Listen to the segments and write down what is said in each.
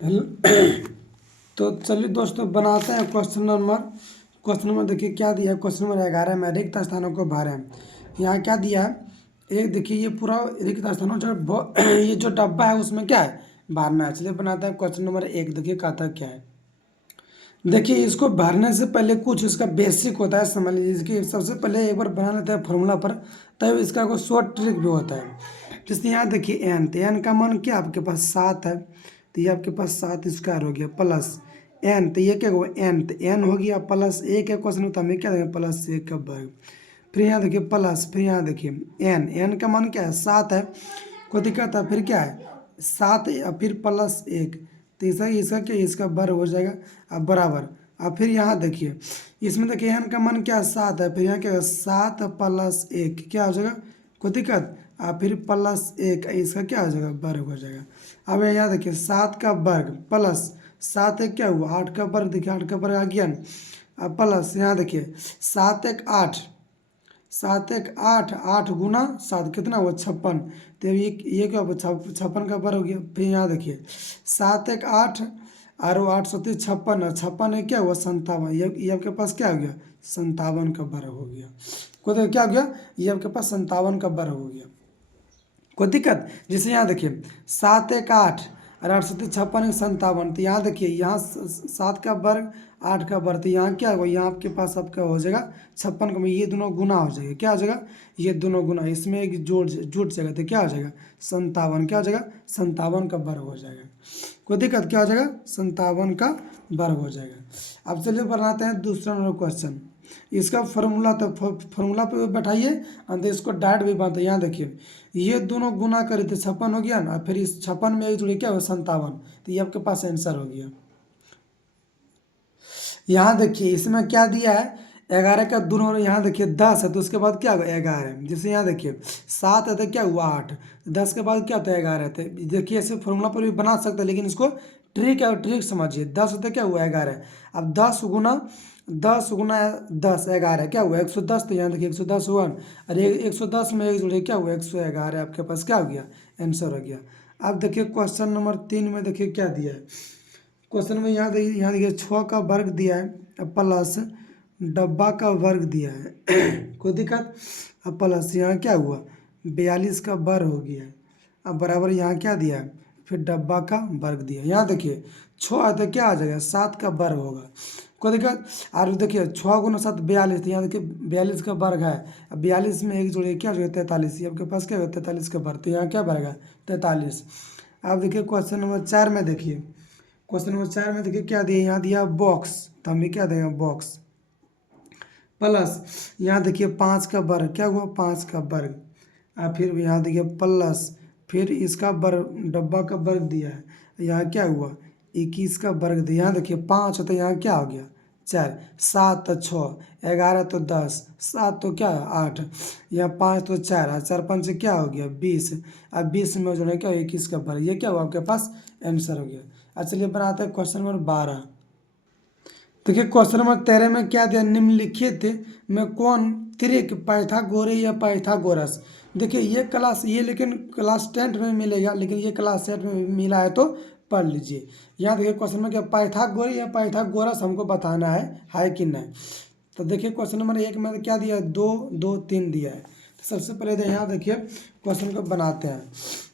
Hello. तो चलिए दोस्तों बनाते हैं क्वेश्चन नंबर देखिए क्या दिया है। क्वेश्चन नंबर 11 में रिक्त स्थानों को भरें। यहाँ क्या दिया है, एक देखिए ये पूरा रिक्त स्थानों ये जो डब्बा है उसमें क्या है, भरना है। चलिए बनाते हैं क्वेश्चन नंबर 1। देखिए कहता क्या है, देखिए इसको भरने से पहले कुछ इसका बेसिक होता है, समझ लीजिए। इसकी सबसे पहले एक बार बना लेते हैं फॉर्मूला पर, तब इसका कोई शॉर्ट ट्रिक भी होता है। जैसे यहाँ देखिए एन, तो एन का मान क्या आपके पास 7 है, तो ये आपके पास 7 स्क्वायर हो गया प्लस एन, तो ये क्या होगा एन, तो एन हो गया प्लस एक है क्वेश्चन, तो हमें क्या देंगे प्लस 1 का वर्ग। फिर यहाँ देखिए प्लस, फिर यहाँ देखिए एन, एन का मान क्या है 7 है, कोई दिक्कत है, फिर क्या है 7 या फिर प्लस 1, तो इसका इसका क्या इसका वर्ग हो जाएगा। अब बराबर, अब फिर यहाँ देखिए इसमें देखिए एन का मान क्या है 7 है, फिर यहाँ क्या है 7 प्लस 1 क्या हो जाएगा, कोई दिक्कत। अब फिर प्लस 1 इसका क्या हो जाएगा वर्ग हो जाएगा। अब यहाँ देखिए 7 का वर्ग प्लस 7 एक क्या हुआ 8 का वर्ग, देखिए 8 का वर्ग आ गया न। अब प्लस यहाँ देखिए 7 एक 8, 7 एक 8, 8 गुना 7 कितना हुआ 56, तो ये क्या हुआ 56 का वर्ग हो गया। फिर यहाँ देखिए 7 एक 8 और 8 सौ 56 और 56 एक क्या हुआ 57, ये आपके पास क्या हो गया 57 का वर्ग हो गया। को तो क्या हो गया, ये आपके पास 57 का वर्ग हो गया। कोई दिक्कत। जैसे यहाँ देखिए 7 एक 8 और 8 सत्ते 56 एक 57, तो यहाँ देखिए यहाँ 7 का वर्ग 8 का वर्ग, तो यहाँ क्या होगा, यहाँ आपके पास आपका हो जाएगा 56 का, ये दोनों गुना हो जाएगा, क्या हो जाएगा ये दोनों गुना, इसमें एक जुट जाएगा, तो क्या हो जाएगा 57, क्या हो जाएगा 57 का वर्ग हो जाएगा। कोई दिक्कत, क्या हो जाएगा 57 का वर्ग हो जाएगा। अब चलिए बनाते हैं दूसरा नंबर क्वेश्चन। इसका फॉर्मूला तो फॉर्मूला पे बैठाइए और तो इसको डायरेक्ट भी बनता है। यहाँ देखिए ये दोनों गुना करे तो 56 हो गया ना, फिर इस 56 में एक जुड़े क्या हो 57, तो ये आपके पास आंसर हो गया। यहाँ देखिए इसमें क्या दिया है 11 का दोनों, यहाँ देखिए 10 है तो उसके बाद क्या होगा 11, जैसे यहाँ देखिए 7 है तो क्या हुआ 8, 10 के बाद क्या होता है 11, तो देखिए ऐसे फॉर्मूला पर भी बना सकते हैं, लेकिन इसको ट्रिक है, ट्रिक समझिए। 10 होता है क्या हुआ 11, अब 10 गुना 10 11 क्या हुआ 110, तो यहाँ देखिए 110 हुआ, अरे 110 में एक जुड़े क्या हुआ 111, आपके पास क्या हो गया आंसर हो गया। अब देखिए क्वेश्चन नंबर 3 में देखिए क्या दिया है। क्वेश्चन में यहाँ देखिए 6 का वर्ग दिया है प्लस डब्बा का वर्ग दिया है कोई दिक्कत। अब प्लस यहाँ क्या हुआ 42 का वर्ग हो गया। अब बराबर यहाँ क्या दिया है, फिर डब्बा का वर्ग दिया। यहाँ देखिए 6 है तो क्या आ जाएगा 7 का वर्ग होगा, कोई दिक्कत। और देखिए 6 गुना 7 42, तो यहाँ देखिए 42 का वर्ग है, अब 42 में एक जोड़िए क्या जोड़े 43, ये आपके पास क्या होगा 43 का वर्ग, तो यहाँ क्या वर्ग है 43। अब देखिए क्वेश्चन नंबर 4 में देखिए, क्वेश्चन नंबर 4 में देखिए क्या दिया, यहाँ दिया बॉक्स, तो हमें क्या देंगे बॉक्स प्लस यहाँ देखिए 5 का वर्ग क्या हुआ 5 का वर्ग, और फिर यहाँ देखिए प्लस फिर इसका वर्ग डब्बा का वर्ग दिया है, यहाँ क्या हुआ 21 का वर्ग दिया। यहाँ देखिए 5 तो यहाँ क्या हो गया 4, 7 तो 6, 11 तो 10, 7 तो क्या 8, यहाँ 5 तो 4 और 4 5 क्या हो गया 20, अब 20 में जो है क्या 21 का वर्ग, ये क्या हुआ आपके पास आंसर हो गया। अच्छा चलिए बनाते हैं क्वेश्चन नंबर 12। देखिए क्वेश्चन नंबर 13 में क्या दिया, निम्नलिखित में कौन त्रिक पाइथागोरस या पाइथागोरस। देखिए ये क्लास ये लेकिन क्लास 10 में मिलेगा, लेकिन ये क्लास 8 में मिला है तो पढ़ लीजिए। यहाँ देखिए क्वेश्चन में क्या पाइथागोरस या पाइथागोरस हमको बताना है कि नहीं। तो देखिए क्वेश्चन नंबर 1 में क्या दिया है 2 2 3 दिया है। तो सबसे पहले तो यहाँ देखिए क्वेश्चन को बनाते हैं।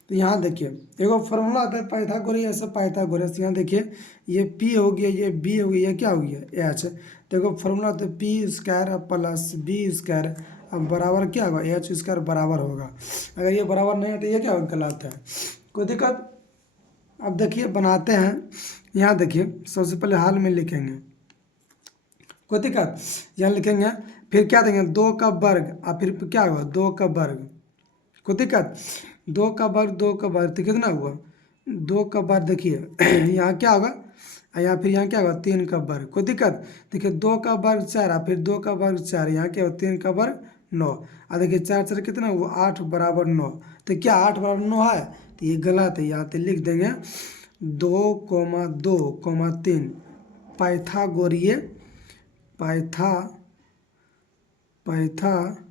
तो यहाँ देखिए एगो फॉर्मूला आता है पाइथागोरस, ऐसे पाइथागोरस। यहाँ देखिए ये P हो गया, ये B हो गया, ये क्या हो गया H। तो एगो फॉर्मूला आता है P square plus B square, अब बराबर क्या होगा एच स्क्वायर बराबर होगा। अगर ये बराबर नहीं है तो ये क्या होगा गलत है, कोई दिक्कत। अब देखिए बनाते हैं। यहाँ देखिए सबसे पहले हाल में लिखेंगे, कोई दिक्कत। यहाँ लिखेंगे फिर क्या देंगे 2 का वर्ग और फिर क्या होगा 2 का वर्ग, कोई दिक्कत। 2 का वर्ग 2 का वर्ग तो कितना हुआ 2 का वर्ग, देखिए यहाँ क्या होगा यहाँ फिर यहाँ क्या होगा 3 का वर्ग, कोई दिक्कत। देखिए 2 का वर्ग 4 और फिर 2 का वर्ग 4, यहाँ क्या होगा 3 का वर्ग 9, और देखिए 4 4 कितना हुआ 8 बराबर 9, तो क्या 8 बराबर 9 है, तो ये गलत है। यहाँ पे लिख देंगे 2,2,3 पाइथागोरीय पाइथा पाइथागोरीय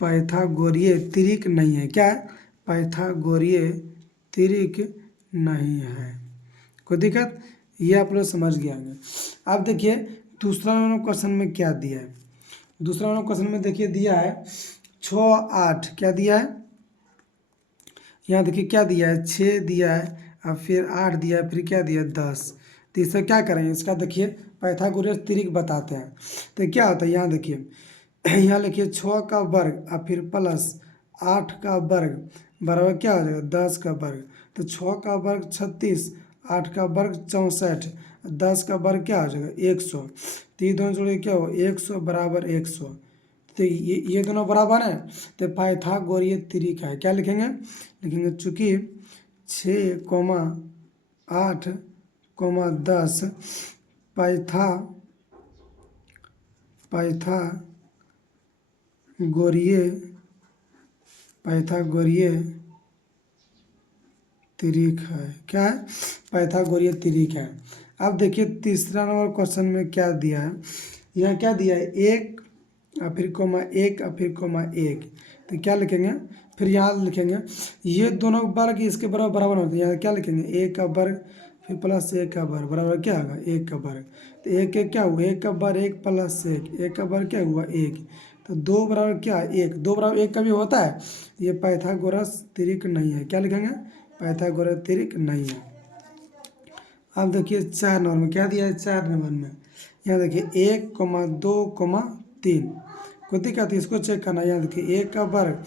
पाइथागोरीय त्रिक नहीं है। क्या है? पाइथागोरीय त्रिक नहीं है। कोई दिक्कत? ये आप लोग समझ गए होंगे। अब देखिए दूसरा नंबर क्वेश्चन में क्या दिया है। दूसरा नंबर क्वेश्चन में देखिए दिया है 6 8। क्या दिया है? यहाँ देखिए क्या दिया है, 6 दिया है और फिर 8 दिया है, फिर क्या दिया है 10। तो इससे क्या करेंगे, इसका देखिए पाइथागोरस त्रिक बताते हैं। तो क्या होता है, यहाँ देखिए यहाँ लिखिए 6 का वर्ग और फिर प्लस 8 का वर्ग बराबर क्या हो जाएगा 10 का वर्ग। तो 6 का वर्ग 36, 8 का वर्ग 64, 10 का वर्ग क्या हो जाएगा 100। तो ये दोनों जोड़े क्या हो 100 बराबर 100। तो ये दोनों बराबर है। तो पाइथागोरीय त्रिक है। क्या लिखेंगे? लिखेंगे चूंकि 6,8,10 पाइथागोरीय त्रिक है। क्या है? पाइथागोरीय त्रिक है। अब देखिए तीसरा नंबर क्वेश्चन में क्या दिया है। यहाँ क्या दिया है 1 और फिर कोमा 1 और फिर कोमा 1। तो क्या लिखेंगे, फिर यहाँ लिखेंगे ये दोनों वर्ग इसके बराबर बराबर होते हैं। यहाँ क्या लिखेंगे 1 का वर्ग फिर प्लस 1 का वर्ग बराबर क्या होगा 1 का वर्ग। तो 1 क्या हुआ 1 का वर्ग 1 प्लस 1, 1 का वर्ग क्या हुआ 1। तो 2 बराबर क्या 1, 2 बराबर 1 का भी होता है। ये पाइथागोरस त्रिक नहीं है। क्या लिखेंगे? पाइथागोरस त्रिक नहीं है। अब देखिए 4 नंबर में क्या दिया है। 4 नंबर में यहाँ देखिए 1,2,3 को दिक्कत है, इसको चेक करना है। यहाँ देखिए 1 का वर्ग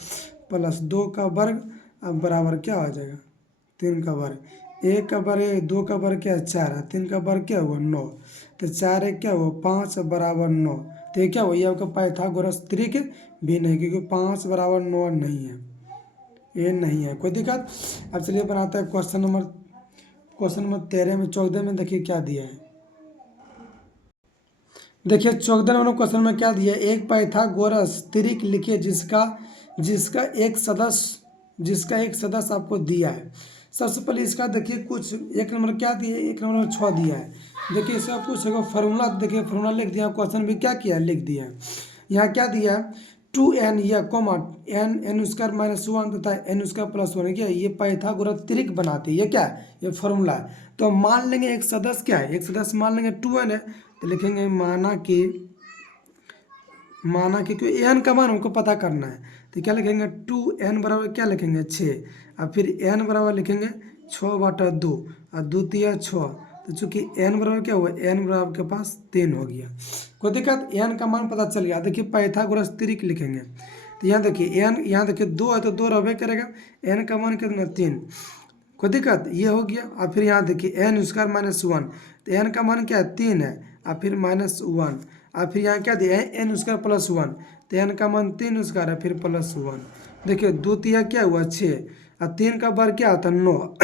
प्लस 2 का वर्ग अब बराबर क्या हो जाएगा 3 का वर्ग। 1 का वर्ग 2 का वर्ग क्या है 4 है, 3 का वर्ग क्या हुआ 9। तो 4 1 क्या हुआ 5 बराबर 9। तो ये क्या हुआ, ये आपका पाइथागोरस त्रिक भी नहीं, क्योंकि 5 बराबर 9 नहीं है, ये नहीं है। कोई दिक्कत? अब चलिए बनाते हैं क्वेश्चन नंबर 13 में 14 में देखिए क्या दिया है। देखिए 14 नंबर क्वेश्चन में क्या दिया है, एक पाइथागोरस त्रिक लिखिए जिसका जिसका एक सदस्य आपको दिया है। सबसे पहले इसका देखिए कुछ एक नंबर क्या दिया है, 1 नंबर में 6 दिया है। देखिए इसका पूछेगा फार्मूला, देखिए फार्मूला लिख दिया, क्वेश्चन भी क्या किया है लिख दिया है। यहाँ क्या दिया है 2n या कॉमा n स्क्वायर माइनस 1 तथा n स्क्वायर प्लस 1 है। क्या ये पाइथागोरस त्रिक बनाती है। ये क्या है, ये फॉर्मूला है। तो मान लेंगे एक सदस्य क्या है, एक सदस्य मान लेंगे 2n है। तो लिखेंगे माना कि क्योंकि एन का मान हमको पता करना है। तो क्या लिखेंगे 2n बराबर क्या लिखेंगे 6 और फिर n बराबर लिखेंगे 6/2 और 2 तिया 6। तो चूंकि n बराबर क्या हुआ n बराबर के पास 3 हो गया। कोई दिक्कत? n का मान पता चल गया। देखिए पाइथागोरस त्रिक लिखेंगे। तो यहाँ देखिए n, यहाँ देखिए 2 है तो 2 रहबे करेगा, n का मान कितना 3। कोई दिक्कत? ये हो गया। और फिर यहाँ देखिए n स्क्वायर माइनस 1। तो n का मान क्या है 3 है और फिर -1 और फिर यहाँ क्या दिया है n स्क्वायर प्लस 1। तो n का मान 3 स्क्वायर है फिर प्लस 1। देखिए 2 तिया क्या हुआ 6 और 3 का वर्ग क्या होता है 9।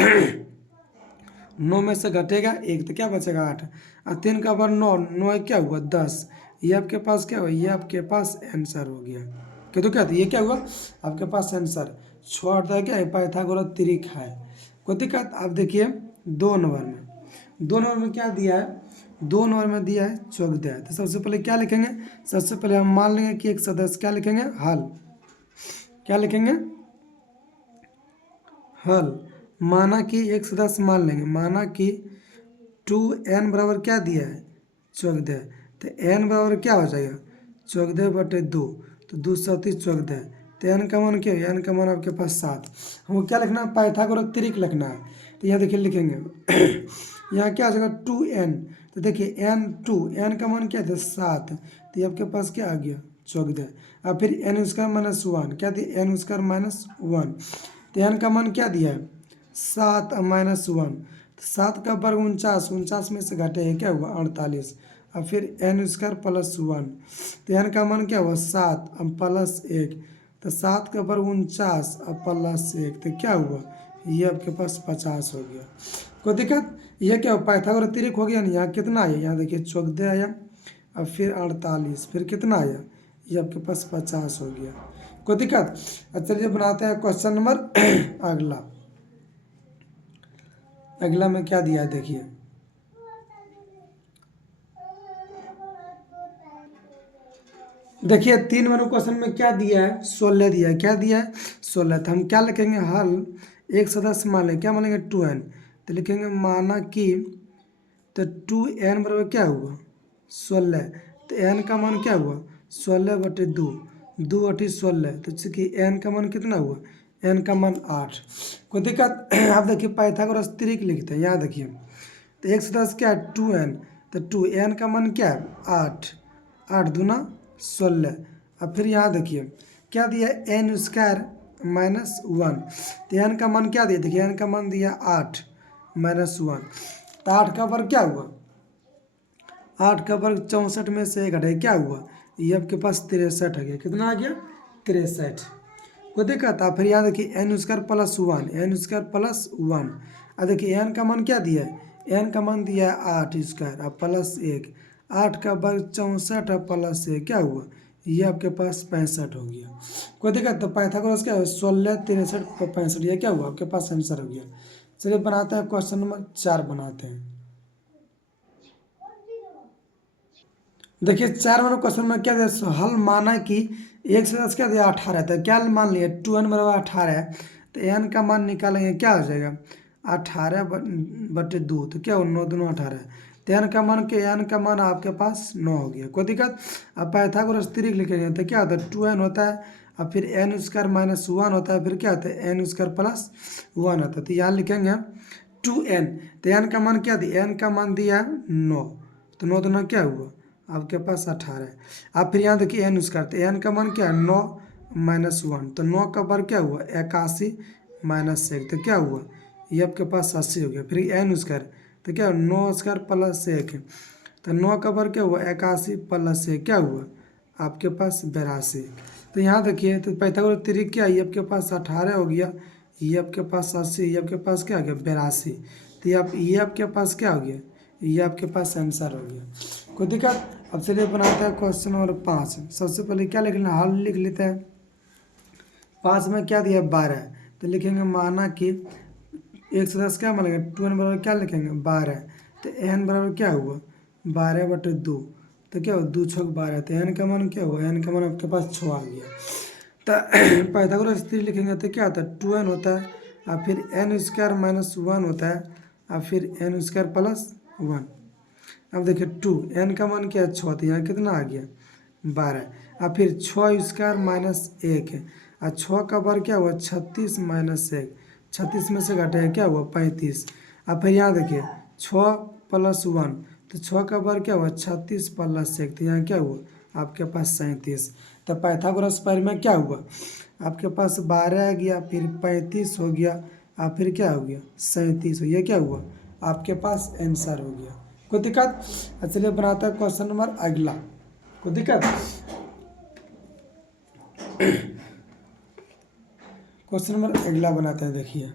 9 में से घटेगा 1 तो क्या बचेगा 8 और 3 का वर्ग 9, 9 क्या हुआ 10। ये आपके पास क्या हुआ, ये आपके पास आंसर हो गया। क्यों तो क्या था, ये क्या हुआ आपके पास आंसर। छोड़ क्या है पाइथागोरस त्रिक है। कोई दिक्कत? आप देखिए 2 नंबर में, 2 नंबर में क्या दिया है, 2 नंबर में दिया है चौक दिया है। तो सबसे पहले क्या लिखेंगे, सबसे पहले हम मान लेंगे कि एक सदस्य क्या लिखेंगे हल। क्या लिखेंगे हल। माना कि एक सदस्य मान लेंगे, माना कि 2n बराबर क्या दिया है 14। तो n बराबर क्या हो जाएगा 14/2। तो 2 7 14। तो n का मान क्या है, n का मान आपके पास 7। हमको क्या लिखना है पाइथागोरस त्रिक लिखना है। तो यहाँ देखिए लिखेंगे यहाँ क्या आ जाएगा 2n। तो देखिए n का मान क्या था 7। तो ये आपके पास क्या आ गया 14 और फिर n स्क्वायर माइनस 1 क्या दिया n स्क्वायर माइनस 1। तो n का मान क्या दिया है 7 और -1। तो 7 का वर्ग 49, 49 में से घटे क्या हुआ 48 और फिर n स्क्वायर प्लस 1। तो n का मान क्या हुआ 7 और प्लस 1। तो 7 का वर्ग 49 और प्लस 1 तो क्या हुआ ये आपके पास 50 हो गया। कोई दिक्कत? ये क्या पाइथागोरस त्रिक हो गया ना। यहाँ कितना आया, यहाँ देखिए 14 आया और फिर 48 फिर कितना आया, ये आपके पास 50 हो गया। कोई दिक्कत? चलिए बनाते हैं क्वेश्चन नंबर अगला। अगला में क्या दिया है देखिए, देखिए 3 नंबर क्वेश्चन में क्या दिया है, 16 दिया है। क्या दिया है, 16। तो हम क्या लिखेंगे, हल 1 से 10 मान लें, क्या मानेंगे 2n। तो लिखेंगे माना कि, तो 2n बराबर क्या हुआ 16। तो n का मान क्या हुआ 16/2, 2/16। तो चूंकि n का मान कितना हुआ, n का मान 8। कोई दिक्कत। आप देखिए पाइथागोरस त्रिक लिखते हैं, यहाँ देखिए। तो 1 से 10 क्या है 2n। तो 2n का मान क्या है 8, 8 दूना 16। अब फिर यहाँ देखिए क्या दिया है, n स्क्वायर -1। तो n का मान क्या दिया, देखिए n का मान दिया 8 -1। तो 8 का वर्ग क्या हुआ, 8 का वर्ग 64 में से 1 घटाए क्या हुआ, ये आपके पास 63 आ गया। कितना आ गया 63। को देखा था। फिर यहाँ देखिए n स्क्वायर +1, n स्क्वायर +1। अब देखिए n का मान क्या दिया है, n का मान दिया है 8 स्क्वायर अब +1। 8 का वर्ग 64 अब +1 क्या हुआ, ये आपके पास 65 हो गया। कोई दिक्कत। तो पाइथागोरस क्या है 16, 63, 65, ये क्या हुआ आपके पास आंसर हो गया। चलिए बनाते हैं क्वेश्चन नंबर 4 बनाते हैं। देखिए 4 नंबर क्वेश्चन में क्या दिया, हल माना कि 1 से 10 क्या दिया 18। तो क्या मान लिया 2n बराबर 18 है। तो n का मान निकालेंगे क्या हो जाएगा 18/2। तो क्या हो 9 दूना 18। तो n का मान n का मान आपके पास 9 हो गया। कोई दिक्कत। अब पाइथागोरस त्रिक लिखेंगे तो क्या होता है 2n होता है, अब फिर n स्क्वायर -1 होता है, फिर क्या होता है n स्क्वायर +1 होता है। तो यहाँ लिखेंगे 2n। तो n का मान क्या दिया, n का मान दिया 9। तो 9 दूना क्या हुआ आपके पास 18। अब फिर यहाँ देखिए एन स्क्वायर। तो एन का मान क्या है 9 -1। तो 9 का वर्ग क्या हुआ 81 -1। तो क्या हुआ ये आपके पास 80 हो गया। फिर एन स्क्वायर। तो क्या हुआ 9 स्क्वायर +1। तो 9 का वर्ग क्या हुआ 81 +1 क्या हुआ आपके पास 82। तो यहाँ देखिए तो पाइथागोरस त्रिक क्या, ये आपके पास 18 हो गया, ये आपके पास 80, ये आपके पास क्या हो गया 82। तो ये आपके पास क्या हो गया, ये आपके पास आंसर हो गया। कोई दिक्कत। अब चलिए बनाते हैं क्वेश्चन नंबर 5। सबसे पहले क्या लिख लेना, हल लिख लेते हैं। 5 में क्या दिया 12। तो लिखेंगे माना कि 1 से 10 क्या मानेंगे 2n बराबर क्या लिखेंगे 12। तो n बराबर क्या हुआ 12/2। तो क्या हुआ 2 छक 12। तो n का मान क्या हुआ, n का मान आपके पास 6 आ गया। तो पाइथागोरस त्रिक लिखेंगे तो क्या होता है 2n होता है, और फिर n स्क्वायर -1 होता है, और फिर n स्क्वायर +1। अब देखिए 2 n का मान क्या है 6। तो यहाँ कितना आ गया 12। अब फिर 6 स्क्वायर -1 है, और 6 का वर्ग क्या हुआ 36 -1। 36 में से घटाया क्या हुआ 35। अब फिर यहाँ देखिए 6 +1। तो 6 का वर्ग क्या हुआ 36 +1। तो यहाँ क्या हुआ आपके पास 37। तो पाइथागोरस पर में क्या हुआ आपके पास 12 आ गया, फिर 35 हो गया, और फिर क्या हो गया 37 हो गया। क्या हुआ आपके पास आंसर हो गया। कोई दिक्कत। चलिए बनाते हैं क्वेश्चन नंबर अगला। कोई दिक्कत। क्वेश्चन नंबर अगला बनाते हैं। देखिए